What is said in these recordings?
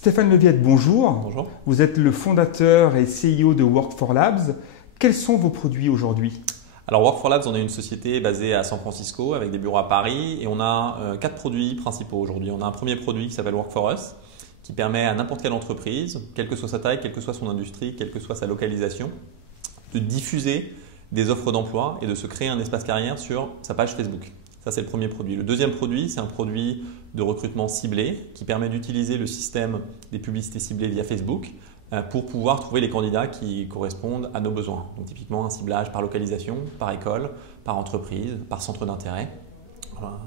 Stéphane Leviette, bonjour. Bonjour. Vous êtes le fondateur et CEO de Work4Labs. Quels sont vos produits aujourd'hui? Alors Work4Labs, on est une société basée à San Francisco avec des bureaux à Paris et on a 4 produits principaux aujourd'hui. On a un premier produit qui s'appelle Work4Us qui permet à n'importe quelle entreprise, quelle que soit sa taille, quelle que soit son industrie, quelle que soit sa localisation, de diffuser des offres d'emploi et de se créer un espace carrière sur sa page Facebook. Ça, c'est le premier produit. Le deuxième produit, c'est un produit de recrutement ciblé qui permet d'utiliser le système des publicités ciblées via Facebook pour pouvoir trouver les candidats qui correspondent à nos besoins. Donc, typiquement, un ciblage par localisation, par école, par entreprise, par centre d'intérêt.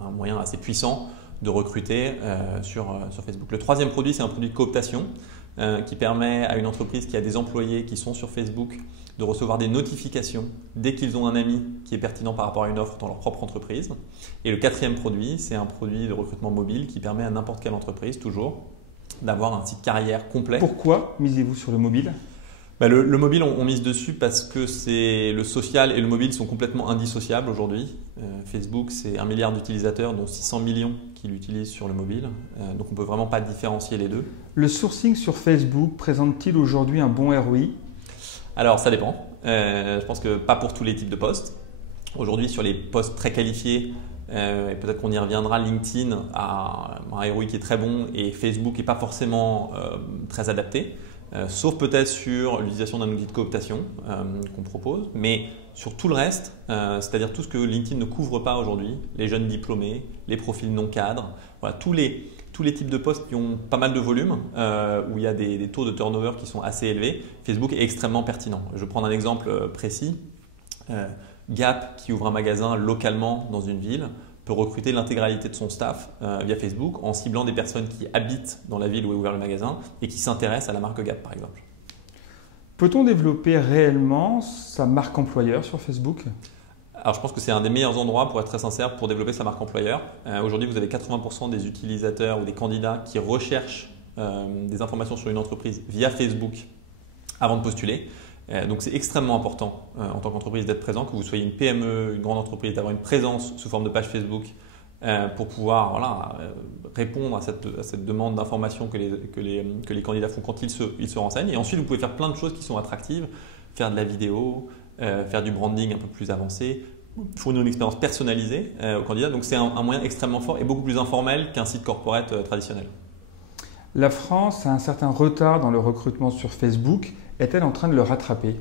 Un moyen assez puissant de recruter sur Facebook. Le troisième produit, c'est un produit de cooptation qui permet à une entreprise qui a des employés qui sont sur Facebook de recevoir des notifications dès qu'ils ont un ami qui est pertinent par rapport à une offre dans leur propre entreprise. Et le quatrième produit, c'est un produit de recrutement mobile qui permet à n'importe quelle entreprise, toujours, d'avoir un site carrière complet. Pourquoi misez-vous sur le mobile? Le mobile, on mise dessus parce que le social et le mobile sont complètement indissociables aujourd'hui. Facebook, c'est 1 milliard d'utilisateurs, dont 600 millions qui l'utilisent sur le mobile. Donc, on ne peut vraiment pas différencier les deux. Le sourcing sur Facebook présente-t-il aujourd'hui un bon ROI? Alors, ça dépend. Je pense que pas pour tous les types de postes. Aujourd'hui, sur les postes très qualifiés, et peut-être qu'on y reviendra, LinkedIn a un ROI qui est très bon et Facebook n'est pas forcément très adapté. Sauf peut-être sur l'utilisation d'un outil de cooptation qu'on propose, mais sur tout le reste, c'est-à-dire tout ce que LinkedIn ne couvre pas aujourd'hui, les jeunes diplômés, les profils non cadres, voilà, tous les types de postes qui ont pas mal de volume, où il y a des taux de turnover qui sont assez élevés, Facebook est extrêmement pertinent. Je vais prendre un exemple précis. Gap, qui ouvre un magasin localement dans une ville, peut recruter l'intégralité de son staff via Facebook en ciblant des personnes qui habitent dans la ville où est ouvert le magasin et qui s'intéressent à la marque Gap, par exemple. Peut-on développer réellement sa marque employeur sur Facebook? Alors, je pense que c'est un des meilleurs endroits, pour être très sincère, pour développer sa marque employeur. Aujourd'hui, vous avez 80% des utilisateurs ou des candidats qui recherchent des informations sur une entreprise via Facebook avant de postuler. Donc, c'est extrêmement important en tant qu'entreprise d'être présent, que vous soyez une PME, une grande entreprise, d'avoir une présence sous forme de page Facebook pour pouvoir répondre à cette demande d'information que les candidats font quand ils se renseignent. Et ensuite, vous pouvez faire plein de choses qui sont attractives, faire de la vidéo, faire du branding un peu plus avancé, fournir une expérience personnalisée aux candidats. Donc, c'est un moyen extrêmement fort et beaucoup plus informel qu'un site corporate traditionnel. La France a un certain retard dans le recrutement sur Facebook. Est-elle en train de le rattraper?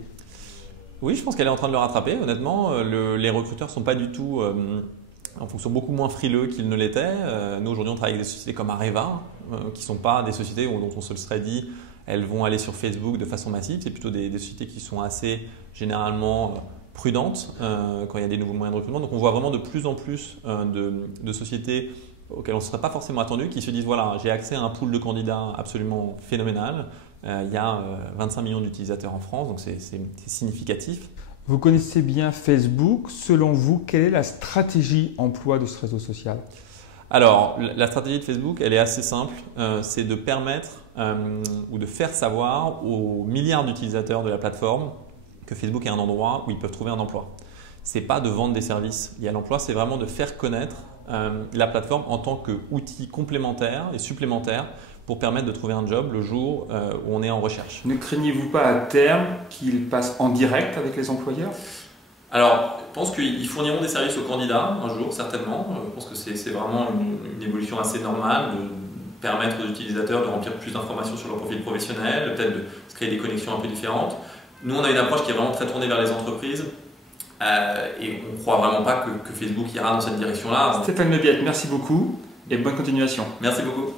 Oui, je pense qu'elle est en train de le rattraper. Honnêtement, les recruteurs ne sont pas du tout en fonction beaucoup moins frileux qu'ils ne l'étaient. Nous, aujourd'hui, on travaille avec des sociétés comme Areva, qui ne sont pas des sociétés dont on se le serait dit elles vont aller sur Facebook de façon massive. C'est plutôt des sociétés qui sont assez généralement prudentes quand il y a des nouveaux moyens de recrutement. Donc, on voit vraiment de plus en plus de sociétés auxquelles on ne serait pas forcément attendu, qui se disent voilà, j'ai accès à un pool de candidats absolument phénoménal. Il y a 25 millions d'utilisateurs en France, donc c'est significatif. Vous connaissez bien Facebook. Selon vous, quelle est la stratégie emploi de ce réseau social? Alors, la stratégie de Facebook, elle est assez simple. C'est de permettre ou de faire savoir aux milliards d'utilisateurs de la plateforme que Facebook est un endroit où ils peuvent trouver un emploi. Ce n'est pas de vendre des services liés à l'emploi, c'est vraiment de faire connaître la plateforme en tant qu'outil complémentaire et supplémentaire pour permettre de trouver un job le jour où on est en recherche. Ne craignez-vous pas à terme qu'ils passent en direct avec les employeurs? Alors, je pense qu'ils fourniront des services aux candidats un jour, certainement. Je pense que c'est vraiment une évolution assez normale de permettre aux utilisateurs de remplir plus d'informations sur leur profil professionnel, peut-être de se créer des connexions un peu différentes. Nous, on a une approche qui est vraiment très tournée vers les entreprises et on ne croit vraiment pas que Facebook ira dans cette direction-là. Stéphane Leviette, merci beaucoup et bonne continuation. Merci beaucoup.